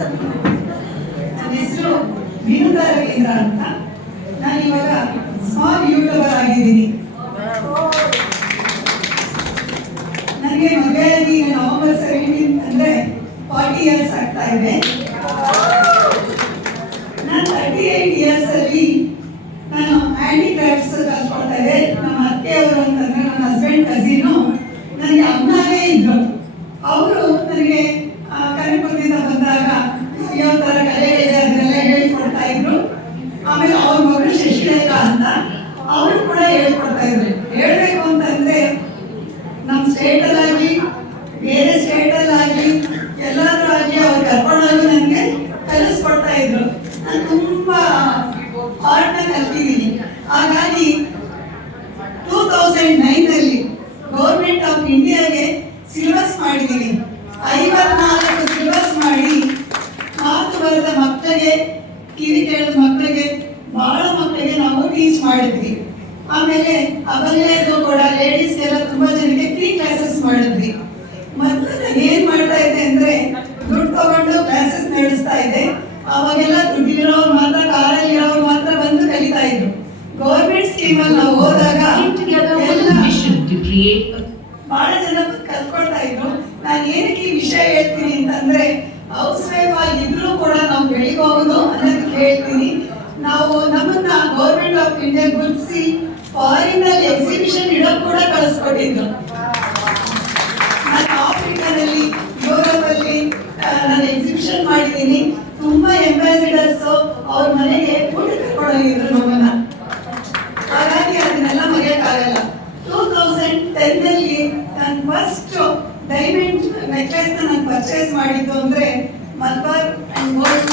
ನನ್ನ ಹೆಸರು ವಿನುತಾ ರವೀಂದ್ರ ಅಂತ. ನಾನು ಇವಾಗ ಸ್ಮಾಲ್ ಯೂಟ್ಯೂಬರ್ ಆಗಿದ್ದೀನಿ. ನನಗೆ ಮದುವೆಯಾಗಿ ನವೆಂಬರ್ 17 ಅಂದರೆ 40 ಇಯರ್ಸ್ ಆಗ್ತಾ ಇದೆ. ನಾನು 38 ಇಯರ್ಸ್ ಅಲ್ಲಿ ನಾನು ಹ್ಯಾಂಡಿಕ್ರಾಫ್ಟ್ಸ್ ಕಲ್ತ್ಕೊಳ್ತಾ ಇದ್ದೆ. ನಮ್ಮ ಅತ್ತೆಯವರು ಅಂತಂದ್ರೆ ನನ್ನ ಹಸ್ಬೆಂಡ್ ಕಸಿನು ನನಗೆ ಅಮ್ಮನೇ ಇದ್ರು. ಅವರು ನನಗೆ ಕನಕಪುರದಿಂದ ಬಂದಾಗ ಯಾವ ಥರ ಕಲೆಗಳಿದೆ ಅದನ್ನೆಲ್ಲ ಹೇಳ್ಕೊಡ್ತಾ ಇದ್ರು. ಆಮೇಲೆ ಅವ್ರ ಮಗಳು ಶಶಿರೇಖಾ ಅಂತ ಅವರು ಕೂಡ ಹೇಳ್ಕೊಡ್ತಾ ಇದ್ರು. ಹೇಳ್ಬೇಕು ಅಂತಂದ್ರೆ ನಮ್ಮ ಸ್ಟೇಟಲ್ಲಾಗಲಿ ಬೇರೆ ಸ್ಟೇಟಲ್ಲಾಗಲಿ ಎಲ್ಲಾದ್ರೂ ಆಗಲಿ ಅವ್ರು ಕರ್ಕೊಂಡೋಗಿ ನನಗೆ ಕಲಿಸ್ಕೊಡ್ತಾ ಇದ್ರು. ನಾನು ತುಂಬ ಆರ್ಟ್ನ ಕಲ್ತಿದ್ದೀನಿ. ಹಾಗಾಗಿ 2009 ಗೌರ್ಮೆಂಟ್ ಆಫ್ ಇಂಡಿಯಾಗೆ ಸಿಲೆಬಸ್ ಮಾಡಿದ್ದೀನಿ. 54 ಸಿಲೆಬಸ್ ಮಾಡಿ ಮಾತು ಬರದ ಮಕ್ಕಳಿಗೆ, ಕಿವಿ ಕೇಳದ ಮಕ್ಕಳಿಗೆ, ಬಹಳ ಮಕ್ಕಳಿಗೆ ನಾವು ಟೀಚ್ ಮಾಡಿದ್ವಿ. ಆಮೇಲೆ ಅಬಲ್ಯದು ಕೂಡ ಲೇಡೀಸ್ಗೆಲ್ಲ ತುಂಬಾ ಜನಕ್ಕೆ ಫ್ರೀ ಕ್ಲಾಸಸ್ ಮಾಡಿದ್ವಿ. ಮೊದಲು ನಾನು ಏನ್ ಮಾಡ್ತಾ ಇದ್ದೆ ಅಂದ್ರೆ ದುಡ್ಡು ತಗೊಂಡು ಕ್ಲಾಸಸ್ ನಡೆಸ್ತಾ ಇದ್ದೆ. ಅವಾಗೆಲ್ಲ ದುಡ್ಡಿರೋರು ಮಾತ್ರ, ಕಾರಲ್ಲಿ ಇರೋರು ಮಾತ್ರ ಬಂದು ಕಲಿತಾ ಇದ್ರು. ಗೌರ್ಮೆಂಟ್ ಸ್ಕೀಮಲ್ಲಿ ನಾವು ಹೋದಾಗ ಬಹಳ ಜನ ಕಲ್ತ್ಕೊಳ್ತಾ ಇದ್ರು. ನಾನು ಏನಕ್ಕೆ ಈ ವಿಷಯ ಹೇಳ್ತೀನಿ ಅಂತಂದ್ರೆ ಹೌಸ್ ವೈಫ್ ಆಗಿದ್ರು ಕೂಡ ನಾವು ಬೆಳಿಬಹುದು ಅನ್ನೋದಕ್ಕೆ ಹೇಳ್ತೀನಿ. ನಾವು ನಮ್ಮನ್ನ ಗೌರ್ಮೆಂಟ್ ಆಫ್ ಇಂಡಿಯಾ ಗುರುತಿಸಿ ಫಾರಿನ್ ಅಲ್ಲಿ ಎಕ್ಸಿಬಿಷನ್ ಇಡೋಕೆ ಕೂಡ ಕಳಿಸ್ಕೊಟ್ಟಿದ್ರು. ನಾನು ಆಫ್ರಿಕಾದಲ್ಲಿ, ಯುರೋಪಲ್ಲಿ ನಾನು ಎಕ್ಸಿಬಿಷನ್ ಮಾಡಿದ್ದೀನಿ. ತುಂಬಾ ಎಂಬಾಸಿಡರ್ಸ್ ಅವ್ರ ಮನೆಗೆ ಊಟ ಕರ್ಕೊಂಡೋಗಿದ್ರು ನಮ್ಮನ್ನ. ಹಾಗಾಗಿ ಅದನ್ನೆಲ್ಲ ಮರೆಯಕ್ಕಾಗಲ್ಲ. 2010 ನಾನು ಫಸ್ಟ್ ಡೈಮಂಡ್ ನೆಕ್ಲೆಸ್ ನಾನು ಪರ್ಚೇಸ್ ಮಾಡಿದ್ದು ಅಂದ್ರೆ ಮಲ್ಬಾರ್ ಅಂಡ್ ಗೋಲ್ಡ್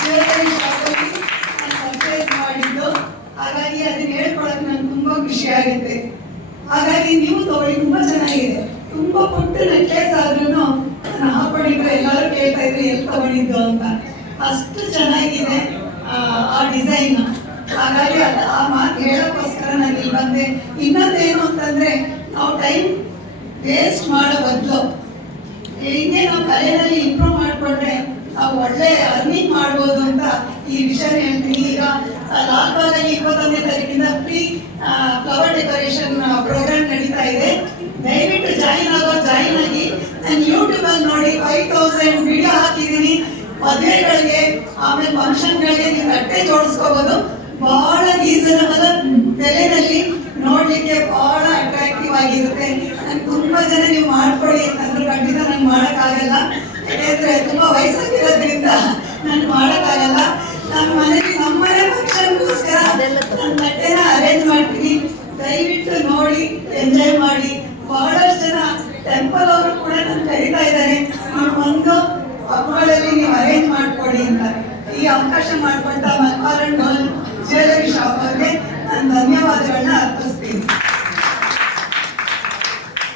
ಜ್ಯುವೆಲರಿ ಶಾಪಲ್ಲಿ ನಾನು ಪರ್ಚೇಸ್ ಮಾಡಿದ್ದು. ಹಾಗಾಗಿ ಅದನ್ನ ಹೇಳ್ಕೊಳಕ್ಕೆ ನನಗೆ ತುಂಬಾ ಖುಷಿ ಆಗುತ್ತೆ. ಹಾಗಾಗಿ ನೀವು ತಗೊಳ್ಳಿ, ತುಂಬಾ ಚೆನ್ನಾಗಿದೆ. ತುಂಬಾ ಪುಟ್ಟ ನೆಕ್ಲೆಸ್ ಆದ್ರೂ ನಾನು ಹಾಕೊಂಡಿದ್ರೆ ಎಲ್ಲರೂ ಕೇಳ್ತಾ ಇದ್ರು ಎಲ್ಲಿ ತಗೊಂಡಿದ್ದು ಅಂತ. ಅಷ್ಟು ಚೆನ್ನಾಗಿದೆ ಆ ಡಿಸೈನ್. ಹಾಗಾಗಿ ಆ ಮಾತು ಹೇಳೋಕ್ಕೋಸ್ಕರ ನಾನು ಇಲ್ಲಿ ಬಂದೆ. ಇನ್ನೊಂದೇನು ಅಂತಂದ್ರೆ ನಾವು ಟೈಮ್ ವೇಸ್ಟ್ ಮಾಡೋ ಬದಲು ಹಿಂಗೆ ನಾವು ಕಲೆಯಲ್ಲಿ ಇಂಪ್ರೂವ್ ಮಾಡಿಕೊಂಡ್ರೆ ನಾವು ಒಳ್ಳೆ ಅರ್ನಿಂಗ್ ಮಾಡ್ಬೋದು ಅಂತ ಈ ವಿಷಯ ಹೇಳ್ತೀನಿ. ಈಗ ಲಾಲ್ಬಾಗಲ್ಲಿ 21ನೇ ತಾರೀಕಿಂದ ಫ್ರೀ ಫ್ಲವರ್ ಡೆಕೋರೇಷನ್ ಪ್ರೋಗ್ರಾಮ್ ನಡೀತಾ ಇದೆ. ದಯವಿಟ್ಟು ಜಾಯಿನ್ ಆಗಿ. ನಾನು ಯೂಟ್ಯೂಬಲ್ಲಿ ನೋಡಿ 5000 ವಿಡಿಯೋ ಹಾಕಿದ್ದೀನಿ. ಮದುವೆಗಳಿಗೆ ಆಮೇಲೆ ಫಂಕ್ಷನ್ಗಳಿಗೆ ನೀವು ಕಟ್ಟೆ ಜೋಡಿಸ್ಕೋಬೋದು. ಬಹಳ ರೀಸನಬಲ್ ಬೆಲೆಯಲ್ಲಿ ನೋಡ್ಲಿಕ್ಕೆ ಬಹಳ ಅಟ್ರಾಕ್ಟಿವ್ ಆಗಿರುತ್ತೆ. ನಾನು ತುಂಬಾ ಜನ ನೀವು ಮಾಡ್ಕೊಡಿ ಅಂತಂದ್ರೆ ಖಂಡಿತ ನಾನು ಮಾಡೋಕ್ಕಾಗಲ್ಲ. ಯಾಕೆಂದ್ರೆ ತುಂಬಾ ವಯಸ್ಸಾಗಿರೋದ್ರಿಂದ ನಾನು ಮಾಡೋಕ್ಕಾಗಲ್ಲ. ನಮ್ಮ ಮನೇಲಿ ನಮ್ಮನೆ ಫಂಕ್ಷನ್ಗೋಸ್ಕರ ನಾನು ಕಟ್ಟೆನ ಅರೇಂಜ್ ಮಾಡ್ತೀನಿ. ದಯವಿಟ್ಟು ನೋಡಿ, ಎಂಜಾಯ್ ಮಾಡಿ. ಬಹಳಷ್ಟು ಜನ ಟೆಂಪಲ್ ಅವರು ಕೂಡ ನಾನು ಕರೀತಾ ಇದ್ದಾರೆ, ಒಂದು ಹಬ್ಬಗಳಲ್ಲಿ ನೀವು ಅರೇಂಜ್ ಮಾಡ್ಕೊಡಿ ಅಂತ. ಈ ಅವಕಾಶ ಮಾಡಿಕೊಂಡ Malabar and gold jewellery shop ಅವರಿಗೆ ನಾನು ಧನ್ಯವಾದಗಳನ್ನ ಅರ್ಪಿಸ್ತೀನಿ.